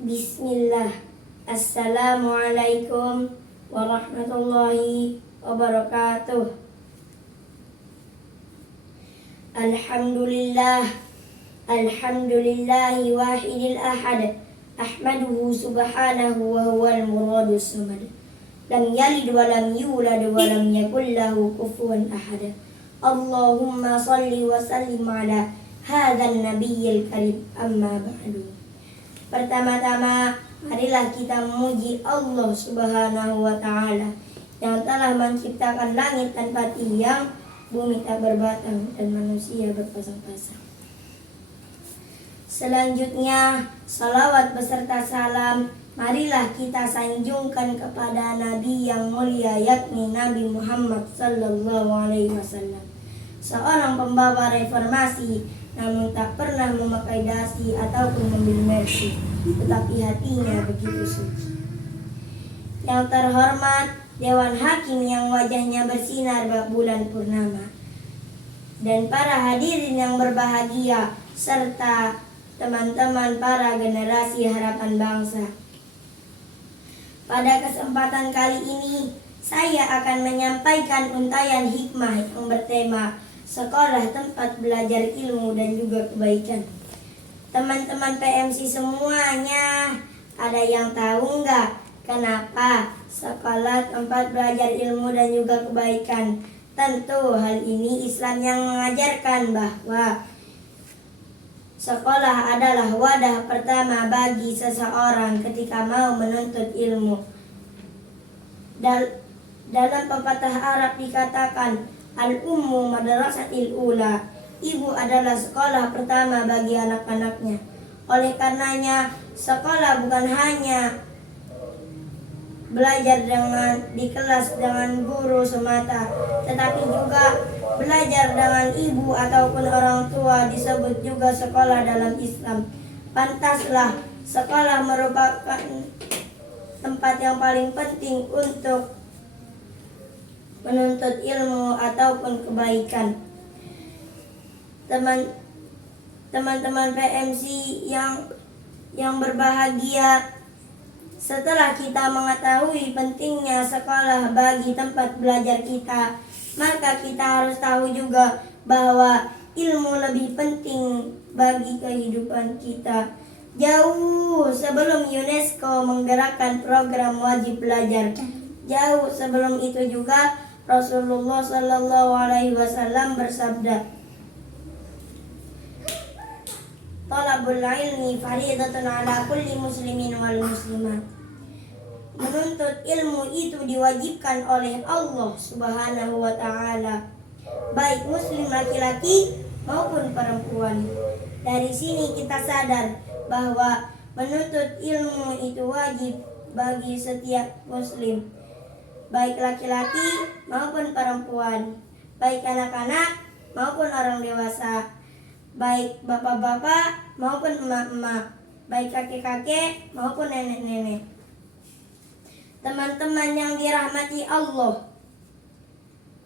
Bismillah. Assalamualaikum warahmatullahi wabarakatuh. Alhamdulillahi wahidil ahad. Ahmaduhu subhanahu wa huwal muradus samad. Lam yalid wa lam yulad wa lam yakul lahu kufuwan ahad. Allahumma salli wa sallim ala hadzal nabiyyil karim, amma ba'du. Pertama-tama, marilah kita memuji Allah Subhanahu wa Ta'ala yang telah menciptakan langit tanpa tiang, bumi tak berbatang, dan manusia berpasang-pasang. Selanjutnya, salawat beserta salam marilah kita sanjungkan kepada Nabi yang mulia, yakni Nabi Muhammad sallallahu alaihi wasallam, seorang pembawa reformasi, namun tak pernah memakai dasi ataupun mobil Mercy, tetapi hatinya begitu suci. Yang terhormat Dewan Hakim yang wajahnya bersinar bak bulan purnama, dan para hadirin yang berbahagia, serta teman-teman para generasi harapan bangsa. Pada kesempatan kali ini, saya akan menyampaikan untayan hikmah yang bertema sekolah tempat belajar ilmu dan juga kebaikan. Teman-teman PMC semuanya, ada yang tahu nggak kenapa sekolah tempat belajar ilmu dan juga kebaikan? Tentu hal ini Islam yang mengajarkan bahwa sekolah adalah wadah pertama bagi seseorang ketika mau menuntut ilmu. Dalam pepatah Arab dikatakan, Al-ummu madrasatil ula, ibu adalah sekolah pertama bagi anak-anaknya. Oleh karenanya, sekolah bukan hanya belajar di kelas dengan guru semata, tetapi juga belajar dengan ibu ataupun orang tua disebut juga sekolah dalam Islam. Pantaslah sekolah merupakan tempat yang paling penting untuk menuntut ilmu ataupun kebaikan. Teman-teman PMC yang berbahagia, setelah kita mengetahui pentingnya sekolah bagi tempat belajar kita, maka kita harus tahu juga bahwa ilmu lebih penting bagi kehidupan kita. Jauh sebelum UNESCO menggerakkan program wajib belajar, jauh sebelum itu juga Rasulullah Sallallahu Alaihi Wasallam bersabda, "Talabul ilmi faridatun ala kulli muslimin wal muslimat." Menuntut ilmu itu diwajibkan oleh Allah Subhanahu wa Ta'ala, baik muslim laki-laki maupun perempuan. Dari sini kita sadar bahwa menuntut ilmu itu wajib bagi setiap muslim, baik laki-laki maupun perempuan, baik anak-anak maupun orang dewasa, baik bapak-bapak maupun emak-emak, baik kakek-kakek maupun nenek-nenek. Teman-teman yang dirahmati Allah,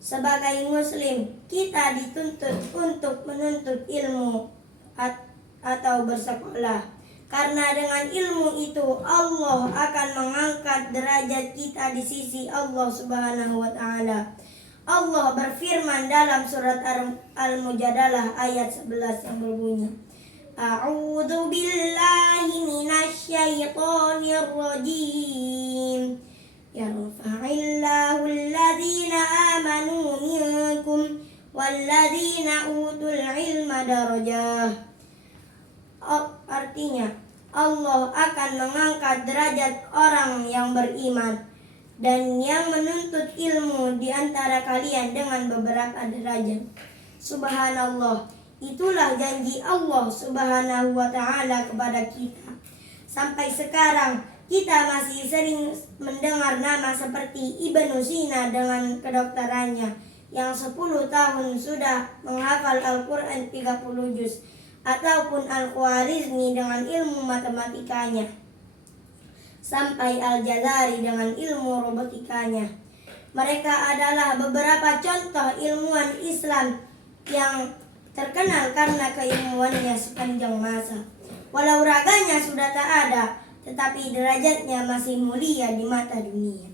sebagai muslim kita dituntut untuk menuntut ilmu atau bersekolah, karena dengan ilmu itu Allah akan mengangkat derajat kita di sisi Allah Subhanahu wa Ta'ala. Allah berfirman dalam surat Al-Mujadalah ayat 11 yang berbunyi, A'udzu billahi minasyaitonir rajim. Yarfa'illahu alladhina amanu minkum walladzina utul ilma darajah. Artinya, Allah akan mengangkat derajat orang yang beriman dan yang menuntut ilmu di antara kalian dengan beberapa derajat. Subhanallah, itulah janji Allah Subhanahu wa Ta'ala kepada kita. Sampai sekarang kita masih sering mendengar nama seperti Ibnu Sina dengan kedokterannya yang 10 tahun sudah menghafal Al-Quran 30 juz, ataupun Al-Khwarizmi dengan ilmu matematikanya, sampai Al-Jazari dengan ilmu robotikanya. Mereka adalah beberapa contoh ilmuwan Islam yang terkenal karena keilmuannya sepanjang masa. Walau raganya sudah tak ada, tetapi derajatnya masih mulia di mata dunia.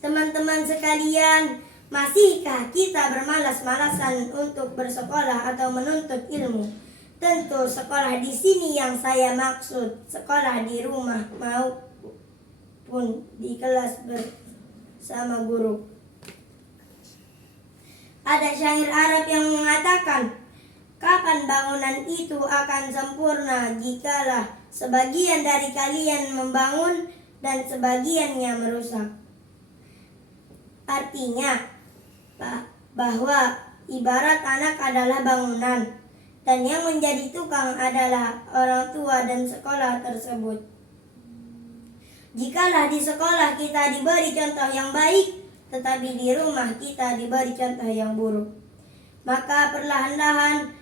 Teman-teman sekalian, masihkah kita bermalas-malasan untuk bersekolah atau menuntut ilmu? Tentu sekolah di sini yang saya maksud, sekolah di rumah maupun di kelas bersama guru. Ada syair Arab yang mengatakan, kapan bangunan itu akan sempurna jikalau sebagian dari kalian membangun dan sebagiannya merusak. Artinya bahwa ibarat anak adalah bangunan dan yang menjadi tukang adalah orang tua dan sekolah tersebut. Jikalau di sekolah kita diberi contoh yang baik, tetapi di rumah kita diberi contoh yang buruk, maka perlahan-lahan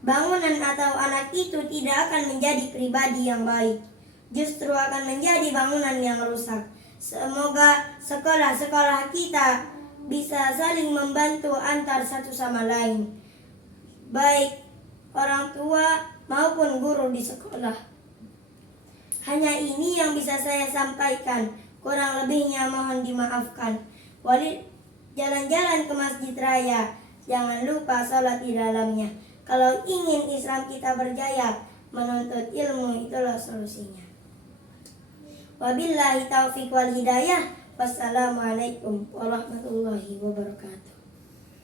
bangunan atau anak itu tidak akan menjadi pribadi yang baik, justru akan menjadi bangunan yang rusak. Semoga sekolah-sekolah kita bisa saling membantu antar satu sama lain, baik orang tua maupun guru di sekolah. Hanya ini yang bisa saya sampaikan, kurang lebihnya mohon dimaafkan. Wali jalan-jalan ke masjid raya, jangan lupa sholat di dalamnya. Kalau ingin Islam kita berjaya, menuntut ilmu itulah solusinya. Wabillahi taufiq wal hidayah. Wassalamualaikum warahmatullahi wabarakatuh.